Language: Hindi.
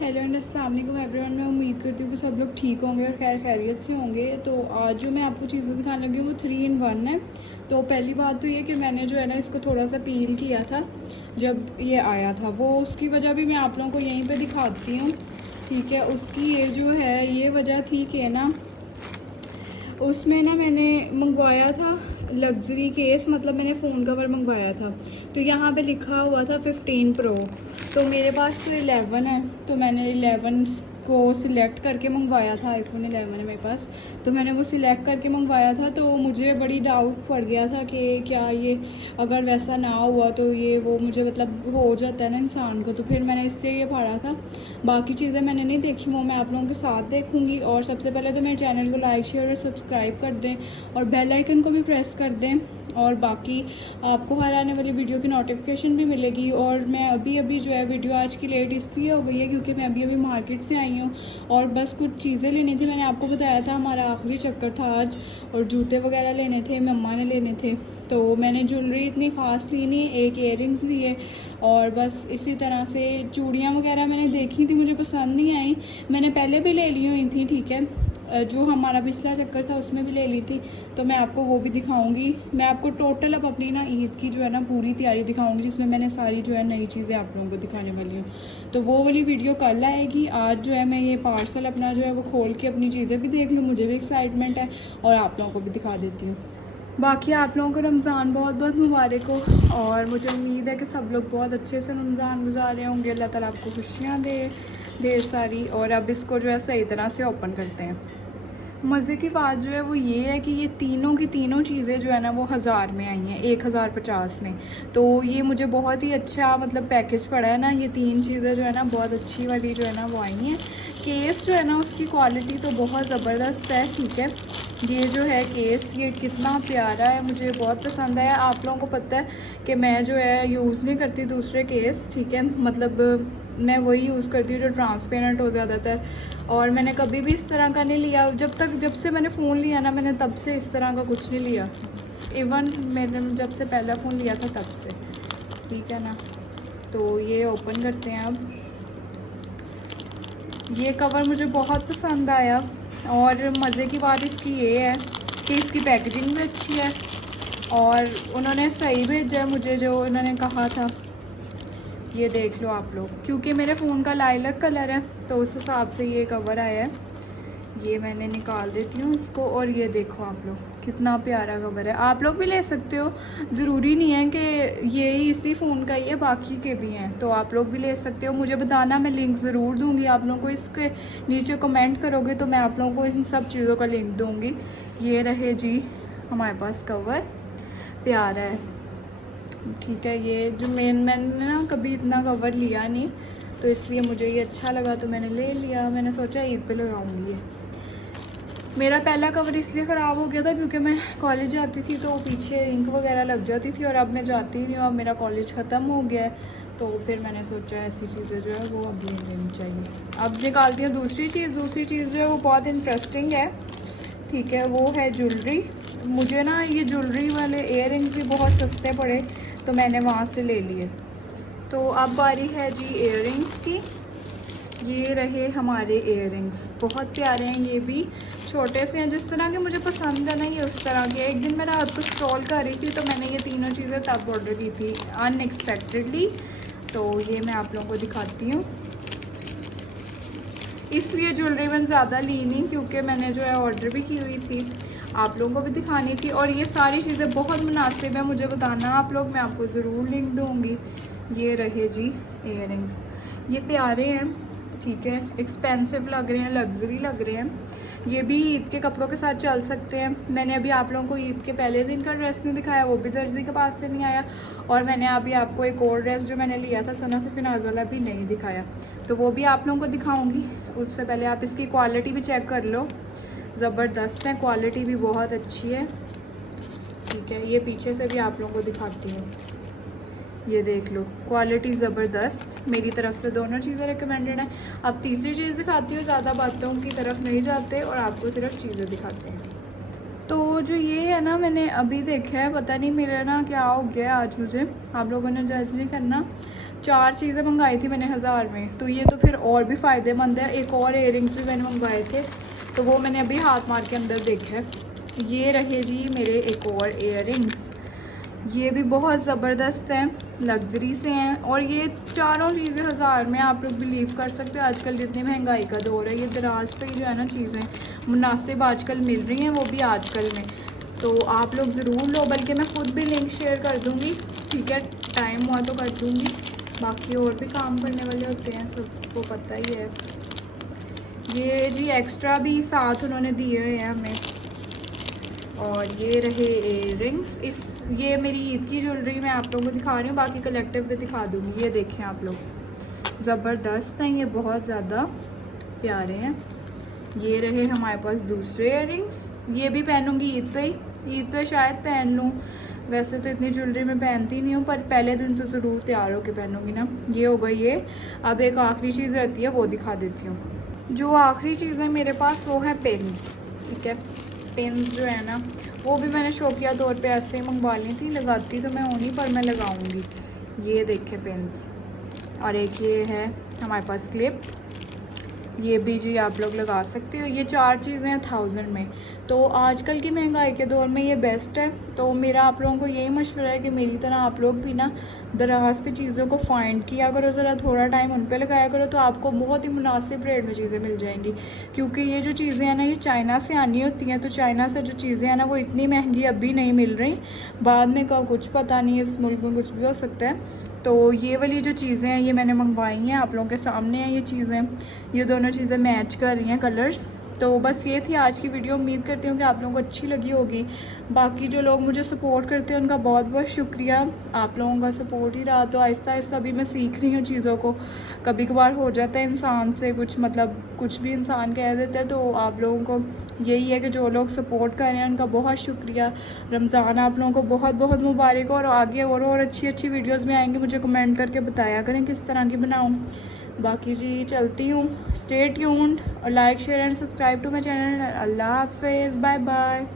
हेलो एंड अस्सलाम वालेकुम एवरीवन। मैं उम्मीद करती हूँ कि सब लोग ठीक होंगे और खैर खैरियत से होंगे। तो आज जो मैं आपको चीज़ें दिखाने लगी हूँ वो 3 in 1 है। तो पहली बात तो ये कि मैंने जो है ना इसको थोड़ा सा पील किया था जब ये आया था, वो उसकी वजह भी मैं आप लोगों को यहीं पे दिखाती हूँ। ठीक है, उसकी ये जो है ये वजह थी कि ना उसमें ना मैंने मंगवाया था लग्जरी केस, मतलब मैंने फ़ोन कवर मंगवाया था। तो यहाँ पे लिखा हुआ था 15 प्रो। तो मेरे पास तो 11 है, तो मैंने 11 को सिलेक्ट करके मंगवाया था। आईफोन 11 है मेरे पास, तो मैंने वो सिलेक्ट करके मंगवाया था। तो मुझे बड़ी डाउट पड़ गया था कि क्या ये अगर वैसा ना हुआ तो ये वो मुझे मतलब हो जाता है ना इंसान को, तो फिर मैंने इसलिए ये फाड़ा था। बाकी चीज़ें मैंने नहीं देखी, वो मैं आप लोगों के साथ देखूंगी। और सबसे पहले तो मेरे चैनल को लाइक शेयर और सब्सक्राइब कर दें और बेल आइकन को भी प्रेस कर दें। और बाकी आपको हर आने वाली वीडियो की नोटिफिकेशन भी मिलेगी। और मैं अभी जो है वीडियो आज की लेट इसलिए हो गई है क्योंकि मैं अभी मार्केट से आई हूँ और बस कुछ चीज़ें लेनी थी। मैंने आपको बताया था हमारा आखिरी चक्कर था आज, और जूते वगैरह लेने थे, मम्मा ने लेने थे। तो मैंने ज्वेलरी इतनी ख़ास ली नहीं, एक इयररिंग्स लिए और बस इसी तरह से चूड़ियाँ वगैरह मैंने देखी थी, मुझे पसंद नहीं आई। मैंने पहले भी ले ली हुई थी, ठीक है, जो हमारा पिछला चक्कर था उसमें भी ले ली थी। तो मैं आपको वो भी दिखाऊंगी। मैं आपको टोटल अब अपनी ना ईद की जो है ना पूरी तैयारी दिखाऊंगी, जिसमें मैंने सारी जो है नई चीज़ें आप लोगों को दिखाने वाली हूँ। तो वो वाली वीडियो कल आएगी। आज जो है मैं ये पार्सल अपना जो है वो खोल के अपनी चीज़ें भी देख लूँ, मुझे भी एक्साइटमेंट है और आप लोगों को भी दिखा देती हूँ। बाकी आप लोगों को रमज़ान बहुत बहुत मुबारक हो और मुझे उम्मीद है कि सब लोग बहुत अच्छे से रमज़ान गुजार रहे होंगे। अल्लाह ताला आपको खुशियाँ दे ढेर सारी। और अब इसको जो है सही तरह से ओपन करते हैं। मज़े की बात जो है वो ये है कि ये तीनों की तीनों चीज़ें जो है ना वो 1000 में आई हैं, 1050 में। तो ये मुझे बहुत ही अच्छा मतलब पैकेज पड़ा है ना। ये 3 चीज़ें जो है ना बहुत अच्छी वाली जो है ना वो आई हैं। केस जो है ना उसकी क्वालिटी तो बहुत ज़बरदस्त है, ठीक है। ये जो है केस ये कितना प्यारा है, मुझे बहुत पसंद आया। आप लोगों को पता है कि मैं जो है यूज़ नहीं करती दूसरे केस, ठीक है, मतलब मैं वही यूज़ करती हूँ जो ट्रांसपेरेंट हो ज़्यादातर। और मैंने कभी भी इस तरह का नहीं लिया, जब से मैंने फ़ोन लिया ना मैंने तब से इस तरह का कुछ नहीं लिया। इवन मैंने जब से पहला फ़ोन लिया था तब से, ठीक है ना। तो ये ओपन करते हैं अब। ये कवर मुझे बहुत पसंद आया और मज़े की बात इसकी ये है कि इसकी पैकेजिंग भी अच्छी है और उन्होंने सही भेजा है मुझे जो उन्होंने कहा था। ये देख लो आप लोग, क्योंकि मेरे फ़ोन का लाइलक कलर है तो उस हिसाब से ये कवर आया है। ये मैंने निकाल देती हूँ इसको और ये देखो आप लोग कितना प्यारा कवर है। आप लोग भी ले सकते हो, ज़रूरी नहीं है कि ये ही इसी फ़ोन का ही है, बाकी के भी हैं, तो आप लोग भी ले सकते हो। मुझे बताना, मैं लिंक ज़रूर दूँगी आप लोगों को। इसके नीचे कमेंट करोगे तो मैं आप लोगों को इन सब चीज़ों का लिंक दूँगी। ये रहे जी हमारे पास कवर, प्यारा है, ठीक है। ये जो मैंने ना कभी इतना कवर लिया नहीं तो इसलिए मुझे ये अच्छा लगा तो मैंने ले लिया। मैंने सोचा ईद पे लगाऊंगी। मेरा पहला कवर इसलिए ख़राब हो गया था क्योंकि मैं कॉलेज जाती थी तो पीछे इंक वगैरह लग जाती थी और अब मैं जाती ही नहीं हूँ, अब मेरा कॉलेज ख़त्म हो गया है। तो फिर मैंने सोचा ऐसी चीज़ें जो है वो अब ले लेनी चाहिए। अब निकालती हूँ दूसरी चीज़ जो है वो बहुत इंटरेस्टिंग है, ठीक है। वो है ज्वेलरी। मुझे ना ये ज्वेलरी वाले इयररिंग्स भी बहुत सस्ते पड़े तो मैंने वहाँ से ले लिए। तो अब बारी है जी इयररिंग्स की। ये रहे हमारे इयररिंग्स, बहुत प्यारे हैं, ये भी छोटे से हैं, जिस तरह के मुझे पसंद है ना ये उस तरह के। एक दिन मैं रात को स्क्रॉल कर रही थी तो मैंने ये तीनों चीज़ें तब ऑर्डर की थी अनएक्सपेक्टेडली। तो ये मैं आप लोगों को दिखाती हूँ। इसलिए ज्वेलरी मैंने ज़्यादा ली नहीं क्योंकि मैंने जो है ऑर्डर भी की हुई थी, आप लोगों को भी दिखानी थी। और ये सारी चीज़ें बहुत मुनासिब है, मुझे बताना आप लोग, मैं आपको ज़रूर लिंक दूँगी। ये रहे जी इयररिंग्स, ये प्यारे हैं, ठीक है, एक्सपेंसिव लग रहे हैं, लग्जरी लग रहे हैं। ये भी ईद के कपड़ों के साथ चल सकते हैं। मैंने अभी आप लोगों को ईद के पहले दिन का ड्रेस नहीं दिखाया, वो भी दर्जी के पास से नहीं आया। और मैंने अभी आपको एक और ड्रेस जो मैंने लिया था सना से फिनाज वाला भी नहीं दिखाया, तो वो भी आप लोगों को दिखाऊंगी। उससे पहले आप इसकी क्वालिटी भी चेक कर लो, ज़बरदस्त है, क्वालिटी भी बहुत अच्छी है, ठीक है। ये पीछे से भी आप लोगों को दिखाती हूँ, ये देख लो, क्वालिटी ज़बरदस्त। मेरी तरफ से दोनों चीज़ें रिकमेंडेड हैं। अब तीसरी चीज़ दिखाती हूँ, ज़्यादा बातों की तरफ नहीं जाते और आपको सिर्फ चीज़ें दिखाते हैं। तो जो ये है ना मैंने अभी देखा है, पता नहीं मेरा ना क्या हो गया आज, मुझे आप लोगों ने जज नहीं करना। 4 चीज़ें मंगाई थी मैंने 1000 में, तो ये तो फिर और भी फ़ायदेमंद है। एक और इयररिंग्स भी मैंने मंगवाए थे, तो वो मैंने अभी हाथ मार के अंदर देखा है। ये रहे जी मेरे एक और इयररिंग्स, ये भी बहुत ज़बरदस्त हैं, लग्जरी से हैं। और ये चारों चीज़ें 1000 में, आप लोग बिलीव कर सकते हो आजकल जितनी महंगाई का दौर है, ये दराज पे जो है ना चीज़ें मुनासिब आजकल मिल रही हैं, वो भी आजकल में। तो आप लोग ज़रूर लो, बल्कि मैं ख़ुद भी लिंक शेयर कर दूँगी, ठीक है, टाइम हुआ तो कर दूँगी। बाकी और भी काम करने वाले होते हैं, सबको पता ही है। ये जी एक्स्ट्रा भी साथ उन्होंने दिए हुए हैं हमें। और ये रहे इयररिंग्स, ये मेरी ईद की ज्वेलरी मैं आप लोगों को दिखा रही हूँ, बाकी कलेक्टिव पे दिखा दूँगी। ये देखें आप लोग, ज़बरदस्त हैं, ये बहुत ज़्यादा प्यारे हैं। ये रहे हमारे पास दूसरे इयररिंग्स, ये भी पहनूँगी ईद पे ही, ईद पे शायद पहन लूँ। वैसे तो इतनी ज्वेलरी मैं पहनती नहीं हूँ, पर पहले दिन तो ज़रूर तैयार होकर पहनूँगी ना। ये हो गई ये। अब एक आखिरी चीज़ रहती है, वो दिखा देती हूँ। जो आखिरी चीज़ है मेरे पास वो है पेन्स, ठीक है। पेन्स जो है ना, वो भी मैंने शौकिया तौर पे ऐसे ही मंगवा ली थी, लगाती तो मैं होनी, पर मैं लगाऊंगी। ये देखें पेन्स। और एक ये है हमारे पास क्लिप, ये भी जी आप लोग लगा सकते हो। ये 4 चीज़ें हैं 1000 में, तो आजकल की महंगाई के दौर में ये बेस्ट है। तो मेरा आप लोगों को यही मशवरा है कि मेरी तरह आप लोग भी ना दराज पे चीज़ों को फाइंड किया करो, ज़रा थोड़ा टाइम उन पे लगाया करो, तो आपको बहुत ही मुनासिब रेट में चीज़ें मिल जाएंगी। क्योंकि ये जो चीज़ें हैं ना, ये चाइना से आनी होती हैं, तो चाइना से जो चीज़ें हैं ना, वो इतनी महंगी अभी नहीं मिल रही, बाद में का कुछ पता नहीं है, इस मुल्क में कुछ भी हो सकता है। तो ये वाली जो चीज़ें हैं ये मैंने मंगवाई हैं, आप लोगों के सामने हैं ये चीज़ें। ये दोनों चीज़ें मैच कर रही हैं कलर्स। तो बस ये थी आज की वीडियो, उम्मीद करती हूँ कि आप लोगों को अच्छी लगी होगी। बाकी जो लोग मुझे सपोर्ट करते हैं उनका बहुत बहुत शुक्रिया, आप लोगों का सपोर्ट ही रहा। तो आहिस्ता आहिस्ता अभी मैं सीख रही हूँ चीज़ों को। कभी कभार हो जाता है इंसान से कुछ, मतलब कुछ भी इंसान कह देता है। तो आप लोगों को यही है कि जो लोग सपोर्ट कर रहे हैं उनका बहुत शुक्रिया। रमज़ान आप लोगों को बहुत बहुत मुबारक हो, और आगे और अच्छी अच्छी वीडियोज़ में आएंगे। मुझे कमेंट करके बताया करें किस तरह की बनाऊँ। बाकी जी चलती हूँ, स्टे ट्यून्ड और like share and subscribe to my channel. अल्लाह हाफिज़, बाय बाय।